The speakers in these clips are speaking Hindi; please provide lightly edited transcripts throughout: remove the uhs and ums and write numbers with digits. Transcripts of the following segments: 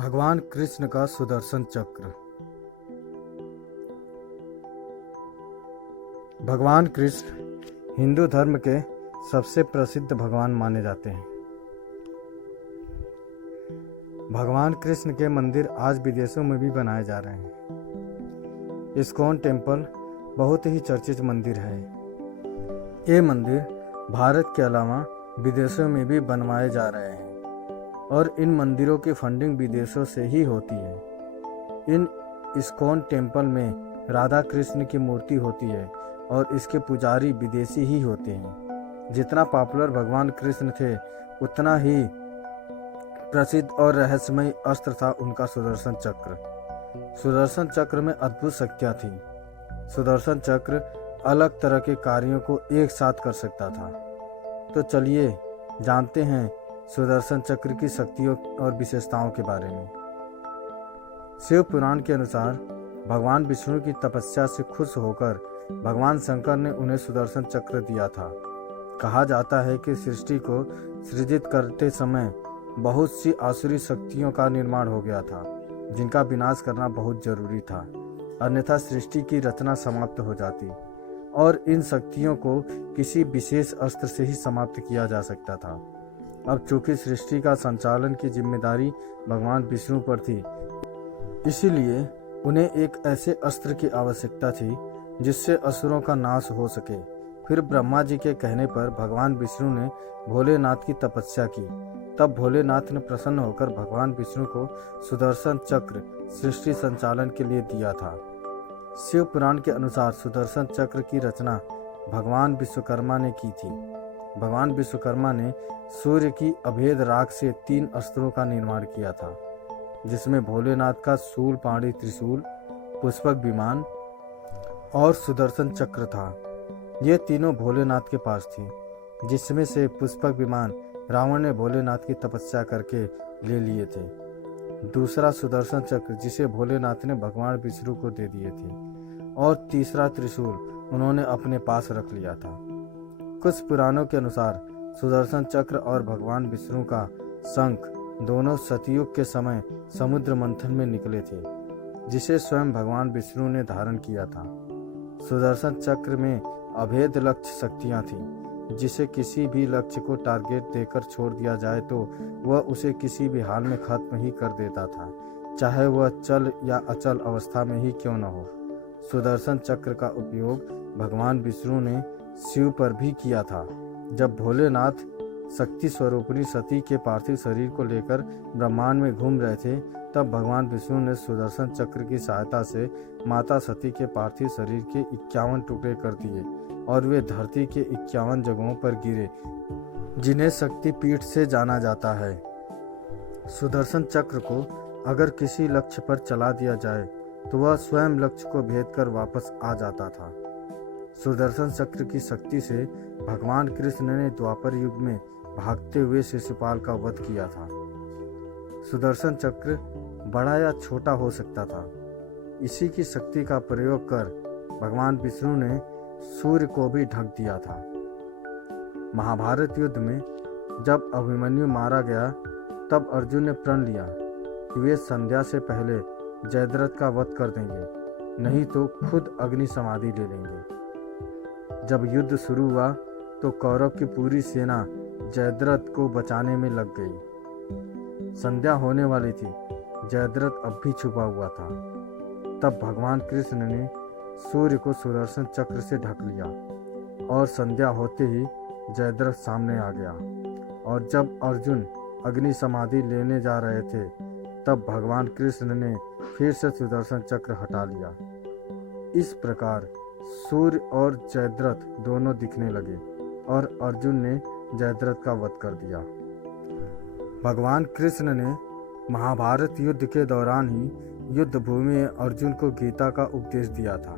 भगवान कृष्ण का सुदर्शन चक्र। भगवान कृष्ण हिंदू धर्म के सबसे प्रसिद्ध भगवान माने जाते हैं। भगवान कृष्ण के मंदिर आज विदेशों में भी बनाए जा रहे हैं। इस्कॉन टेम्पल बहुत ही चर्चित मंदिर है। ये मंदिर भारत के अलावा विदेशों में भी बनवाए जा रहे हैं और इन मंदिरों की फंडिंग विदेशों से ही होती है। इन इस्कॉन टेम्पल में राधा कृष्ण की मूर्ति होती है और इसके पुजारी विदेशी ही होते हैं। जितना पॉपुलर भगवान कृष्ण थे उतना ही प्रसिद्ध और रहस्यमय अस्त्र था उनका सुदर्शन चक्र। सुदर्शन चक्र में अद्भुत शक्तियाँ थी। सुदर्शन चक्र अलग तरह के कार्यों को एक साथ कर सकता था। तो चलिए जानते हैं सुदर्शन चक्र की शक्तियों और विशेषताओं के बारे में। शिव पुराण के अनुसार भगवान विष्णु की तपस्या से खुश होकर भगवान शंकर ने उन्हें सुदर्शन चक्र दिया था। कहा जाता है कि सृष्टि को सृजित करते समय बहुत सी आसुरी शक्तियों का निर्माण हो गया था, जिनका विनाश करना बहुत जरूरी था, अन्यथा सृष्टि की रचना समाप्त हो जाती और इन शक्तियों को किसी विशेष अस्त्र से ही समाप्त किया जा सकता था। अब चूंकि सृष्टि का संचालन की जिम्मेदारी भगवान विष्णु पर थी, इसीलिए उन्हें एक ऐसे अस्त्र की आवश्यकता थी जिससे असुरों का नाश हो सके। फिर ब्रह्मा जी के कहने पर भगवान विष्णु ने भोलेनाथ की तपस्या की। तब भोलेनाथ ने प्रसन्न होकर भगवान विष्णु को सुदर्शन चक्र सृष्टि संचालन के लिए दिया था। शिव पुराण के अनुसार सुदर्शन चक्र की रचना भगवान विश्वकर्मा ने की थी। भगवान विश्वकर्मा ने सूर्य की अभेद राख से 3 अस्त्रों का निर्माण किया था, जिसमें भोलेनाथ का शूल पाणी त्रिशूल, पुष्पक विमान और सुदर्शन चक्र था। ये तीनों भोलेनाथ के पास थी, जिसमें से पुष्पक विमान रावण ने भोलेनाथ की तपस्या करके ले लिए थे। दूसरा सुदर्शन चक्र जिसे भोलेनाथ ने भगवान विष्णु को दे दिए थे और तीसरा त्रिशूल उन्होंने अपने पास रख लिया था। कुछ पुराणों के अनुसार सुदर्शन चक्र और भगवान विष्णु का शंख दोनों सतयुग के समय समुद्र मंथन में निकले थे, जिसे स्वयं भगवान विष्णु ने धारण किया था। सुदर्शन चक्र में अभेद लक्ष्य शक्तियाँ थीं, जिसे किसी भी लक्ष्य को टारगेट देकर छोड़ दिया जाए तो वह उसे किसी भी हाल में खत्म ही कर देता था, चाहे वह चल या अचल अवस्था में ही क्यों न हो। सुदर्शन चक्र का उपयोग भगवान विष्णु ने शिव पर भी किया था। जब भोलेनाथ शक्ति स्वरूपिणी सती के पार्थिव शरीर को लेकर ब्रह्मांड में घूम रहे थे, तब भगवान विष्णु ने सुदर्शन चक्र की सहायता से माता सती के पार्थिव शरीर के 51 टुकड़े कर दिए और वे धरती के 51 जगहों पर गिरे, जिन्हें शक्ति पीठ से जाना जाता है। सुदर्शन चक्र को अगर किसी लक्ष्य पर चला दिया जाए तो वह स्वयं लक्ष्य को भेद कर वापस आ जाता था। सुदर्शन चक्र की शक्ति से भगवान कृष्ण ने द्वापर युग में भागते हुए शिशुपाल का वध किया था। सुदर्शन चक्र बड़ा या छोटा हो सकता था। इसी की शक्ति का प्रयोग कर भगवान विष्णु ने सूर्य को भी ढक दिया था। महाभारत युद्ध में जब अभिमन्यु मारा गया, तब अर्जुन ने प्रण लिया कि वे संध्या से पहले जयद्रथ का वध कर देंगे, नहीं तो खुद अग्नि समाधि ले लेंगे। जब युद्ध शुरू हुआ तो कौरव की पूरी सेना जयद्रथ को बचाने में लग गई। संध्या होने वाली थी, जयद्रथ अब भी छुपा हुआ था। तब भगवान कृष्ण ने सूर्य को सुदर्शन चक्र से ढक लिया और संध्या होते ही जयद्रथ सामने आ गया। और जब अर्जुन अग्नि समाधि लेने जा रहे थे, तब भगवान कृष्ण ने फिर से सुदर्शन चक्र हटा लिया। इस प्रकार सूर्य और जयद्रथ दोनों दिखने लगे और अर्जुन ने जयद्रथ का वध कर दिया। भगवान कृष्ण ने महाभारत युद्ध के दौरान ही युद्ध भूमि में अर्जुन को गीता का उपदेश दिया था,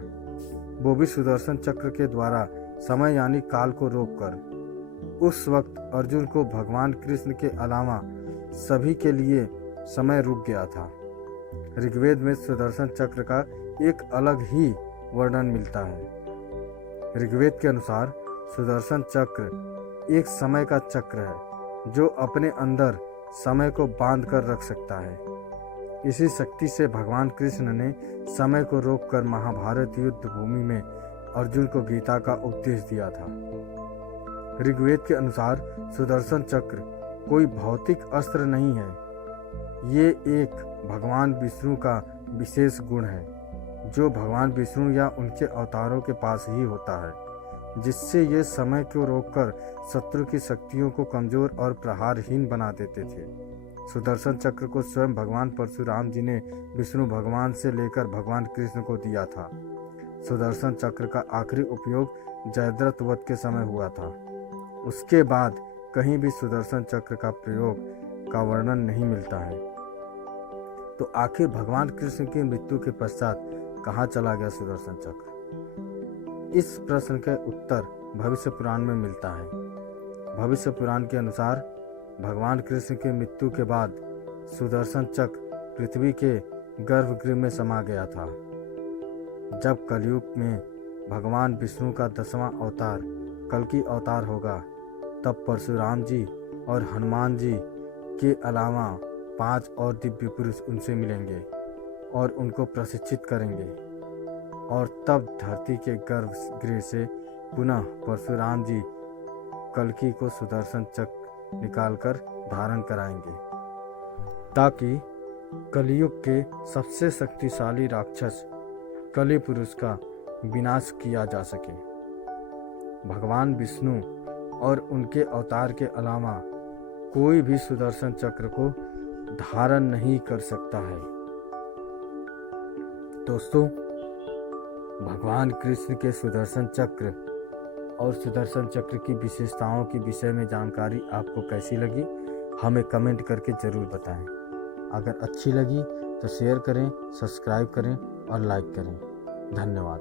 वो भी सुदर्शन चक्र के द्वारा समय यानी काल को रोककर। उस वक्त अर्जुन को भगवान कृष्ण के अलावा सभी के लिए समय रुक गया था। ऋग्वेद में सुदर्शन चक्र का एक अलग ही वर्णन मिलता है। ऋग्वेद के अनुसार सुदर्शन चक्र एक समय का चक्र है जो अपने अंदर समय को बांध कर रख सकता है। इसी शक्ति से भगवान कृष्ण ने समय को रोककर महाभारत युद्ध भूमि में अर्जुन को गीता का उपदेश दिया था। ऋग्वेद के अनुसार सुदर्शन चक्र कोई भौतिक अस्त्र नहीं है, ये एक भगवान विष्णु का विशेष गुण है जो भगवान विष्णु या उनके अवतारों के पास ही होता है, जिससे ये समय को रोककर शत्रु की शक्तियों को कमजोर और प्रहारहीन बना देते थे। सुदर्शन चक्र को स्वयं भगवान परशुराम जी ने विष्णु भगवान से लेकर भगवान कृष्ण को दिया था। सुदर्शन चक्र का आखिरी उपयोग जयद्रथ वध के समय हुआ था। उसके बाद कहीं भी सुदर्शन चक्र का प्रयोग का वर्णन नहीं मिलता है। तो आखिर भगवान कृष्ण की मृत्यु के पश्चात कहाँ चला गया सुदर्शन चक्र? इस प्रश्न का उत्तर भविष्य पुराण में मिलता है। भविष्य पुराण के अनुसार भगवान कृष्ण की मृत्यु के बाद सुदर्शन चक्र पृथ्वी के गर्भगृह में समा गया था। जब कलयुग में भगवान विष्णु का 10वां अवतार कल्कि अवतार होगा, तब परशुराम जी और हनुमान जी के अलावा 5 और दिव्य पुरुष उनसे मिलेंगे और उनको प्रशिक्षित करेंगे, और तब धरती के गर्भगृह से पुनः परशुराम जी कल्कि को सुदर्शन चक्र निकालकर धारण कराएंगे, ताकि कलयुग के सबसे शक्तिशाली राक्षस कलि पुरुष का विनाश किया जा सके। भगवान विष्णु और उनके अवतार के अलावा कोई भी सुदर्शन चक्र को धारण नहीं कर सकता है। दोस्तों, भगवान कृष्ण के सुदर्शन चक्र और सुदर्शन चक्र की विशेषताओं के विषय में जानकारी आपको कैसी लगी, हमें कमेंट करके ज़रूर बताएं। अगर अच्छी लगी तो शेयर करें, सब्सक्राइब करें और लाइक करें। धन्यवाद।